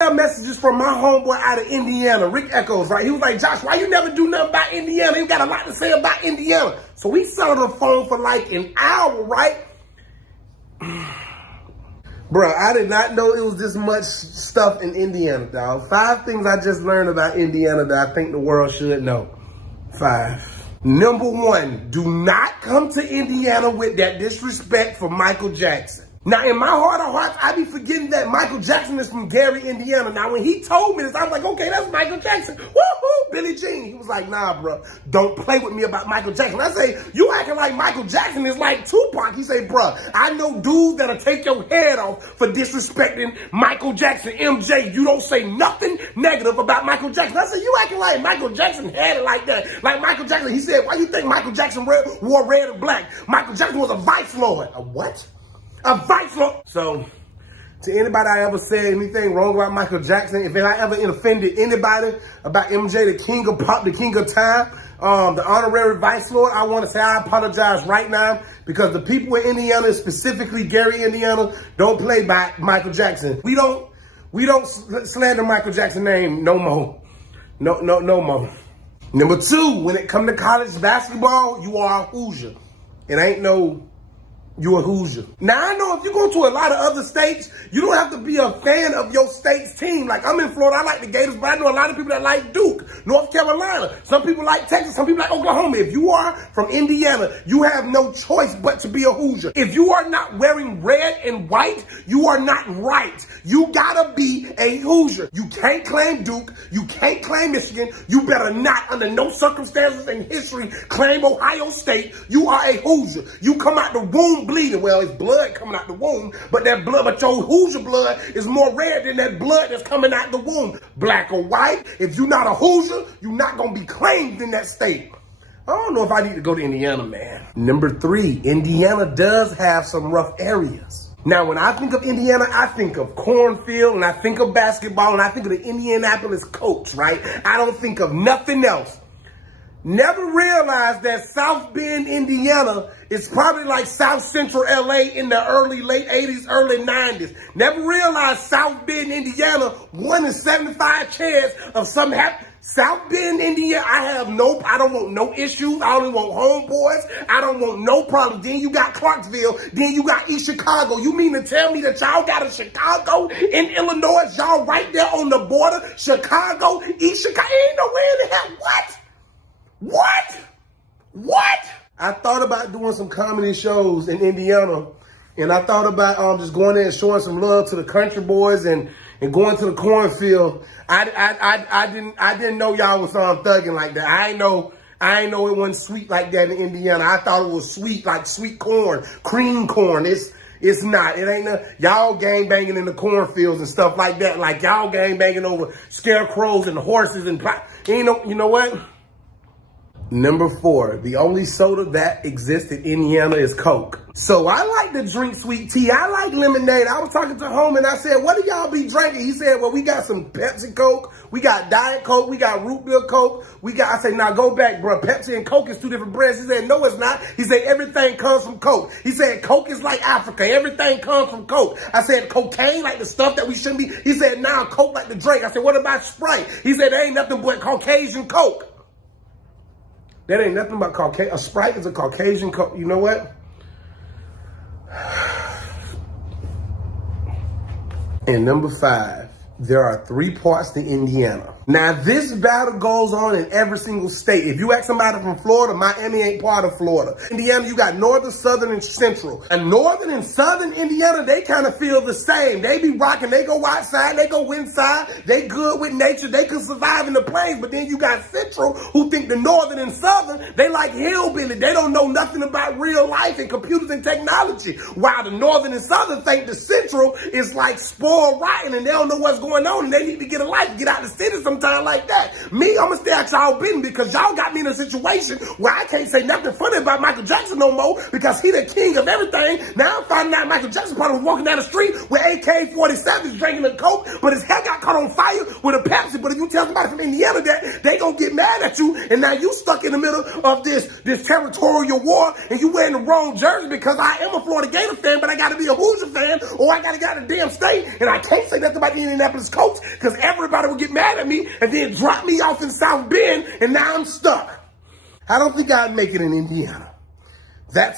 Messages from my homeboy out of Indiana, Rick Echoes, right? He was like, Josh, why you never do nothing about Indiana? You got a lot to say about Indiana. So we sat on the phone for like an hour, right? Bro, I did not know it was this much stuff in Indiana, dog. 5 things I just learned about Indiana that I think the world should know. 5. Number 1, do not come to Indiana with that disrespect for Michael Jackson. Now, in my heart of hearts, I be forgetting that Michael Jackson is from Gary, Indiana. Now, when he told me this, I was like, okay, that's Michael Jackson. Woohoo, Billie Jean. He was like, nah, bro, don't play with me about Michael Jackson. I say, you acting like Michael Jackson is like Tupac. He say, bro, I know dudes that'll take your head off for disrespecting Michael Jackson. MJ, you don't say nothing negative about Michael Jackson. I said, you acting like Michael Jackson had it like that. Like Michael Jackson, he said, why you think Michael Jackson wore red and black? Michael Jackson was a vice lord. A what? A vice lord. So, to anybody I ever said anything wrong about Michael Jackson, if I ever offended anybody about MJ, the king of pop, the king of time, the honorary vice lord, I want to say I apologize right now because the people in Indiana, specifically Gary, Indiana, don't play by Michael Jackson. We don't slander Michael Jackson's name no more. No more. Number 2, when it comes to college basketball, you are a Hoosier. It ain't no... You a Hoosier. Now, I know if you go to a lot of other states, you don't have to be a fan of your state's team. Like, I'm in Florida, I like the Gators, but I know a lot of people that like Duke, North Carolina. Some people like Texas, some people like Oklahoma. If you are from Indiana, you have no choice but to be a Hoosier. If you are not wearing red and white, you are not right. You gotta be a Hoosier. You can't claim Duke. You can't claim Michigan. You better not, under no circumstances in history, claim Ohio State. You are a Hoosier. You come out the womb bleeding. Well, it's blood coming out the womb, but that blood, but your Hoosier blood is more red than that blood that's coming out the womb. Black or white, if you're not a Hoosier, you're not going to be claimed in that state. I don't know if I need to go to Indiana, man. Number 3, Indiana does have some rough areas. Now, when I think of Indiana, I think of cornfield, and I think of basketball, and I think of the Indianapolis Colts, right? I don't think of nothing else. Never realized that South Bend, Indiana is probably like South Central LA in the late 80s, early 90s. Never realized South Bend, Indiana, 1 in 75 chance of something happening. South Bend, Indiana, I don't want no issues. I don't want homeboys. I don't want no problems. Then you got Clarksville. Then you got East Chicago. You mean to tell me that y'all got a Chicago in Illinois? Y'all right there on the border? Chicago, East Chicago. Ain't nowhere in the hell. What? I thought about doing some comedy shows in Indiana, and I thought about just going there and showing some love to the country boys and going to the cornfield. I didn't know y'all was thugging like that. I ain't know it wasn't sweet like that in Indiana. I thought it was sweet, like sweet corn, cream corn. It's not. It ain't y'all gang banging in the cornfields and stuff like that. Like y'all gang banging over scarecrows and horses and you know what? Number 4, the only soda that exists in Indiana is Coke. So I like to drink sweet tea. I like lemonade. I was talking to home and I said, what do y'all be drinking? He said, well, we got some Pepsi Coke. We got Diet Coke. We got Root Beer Coke. I said, now go back, bro. Pepsi and Coke is 2 different brands. He said, no, it's not. He said, everything comes from Coke. He said, Coke is like Africa. Everything comes from Coke. I said, cocaine, like the stuff that we shouldn't be. He said, now Coke like the drink. I said, what about Sprite? He said, there ain't nothing but Caucasian Coke. That ain't nothing but Caucasian. A Sprite is a Caucasian Coke. You know what? And number 5, there are 3 parts to Indiana. Now, this battle goes on in every single state. If you ask somebody from Florida, Miami ain't part of Florida. Indiana, you got northern, southern, and central. And northern and southern Indiana, they kind of feel the same. They be rocking. They go outside. They go inside. They good with nature. They can survive in the plains. But then you got central who think the northern and southern, they like hillbilly. They don't know nothing about real life and computers and technology. While the northern and southern think the central is like spoiled rotten and they don't know what's going on and they need to get a life, get out of the city sometime like that. Me, I'm gonna stay at y'all business because y'all got me in a situation where I can't say nothing funny about Michael Jackson no more because he the king of everything. Now I'm finding out Michael Jackson probably was walking down the street with AK-47s drinking a Coke, but his hair got caught on fire with a Pepsi. But if you tell somebody from Indiana that, they gonna get mad at you. And now you stuck in the middle of this territorial war and you wearing the wrong jersey because I am a Florida Gator fan, but I gotta be a Hoosier fan or I gotta get out of the damn state. And I can't say nothing about the Indianapolis Colts because everybody will get mad at me and then drop me off in South Bend and now I'm stuck. I don't think I'd make it in Indiana. That's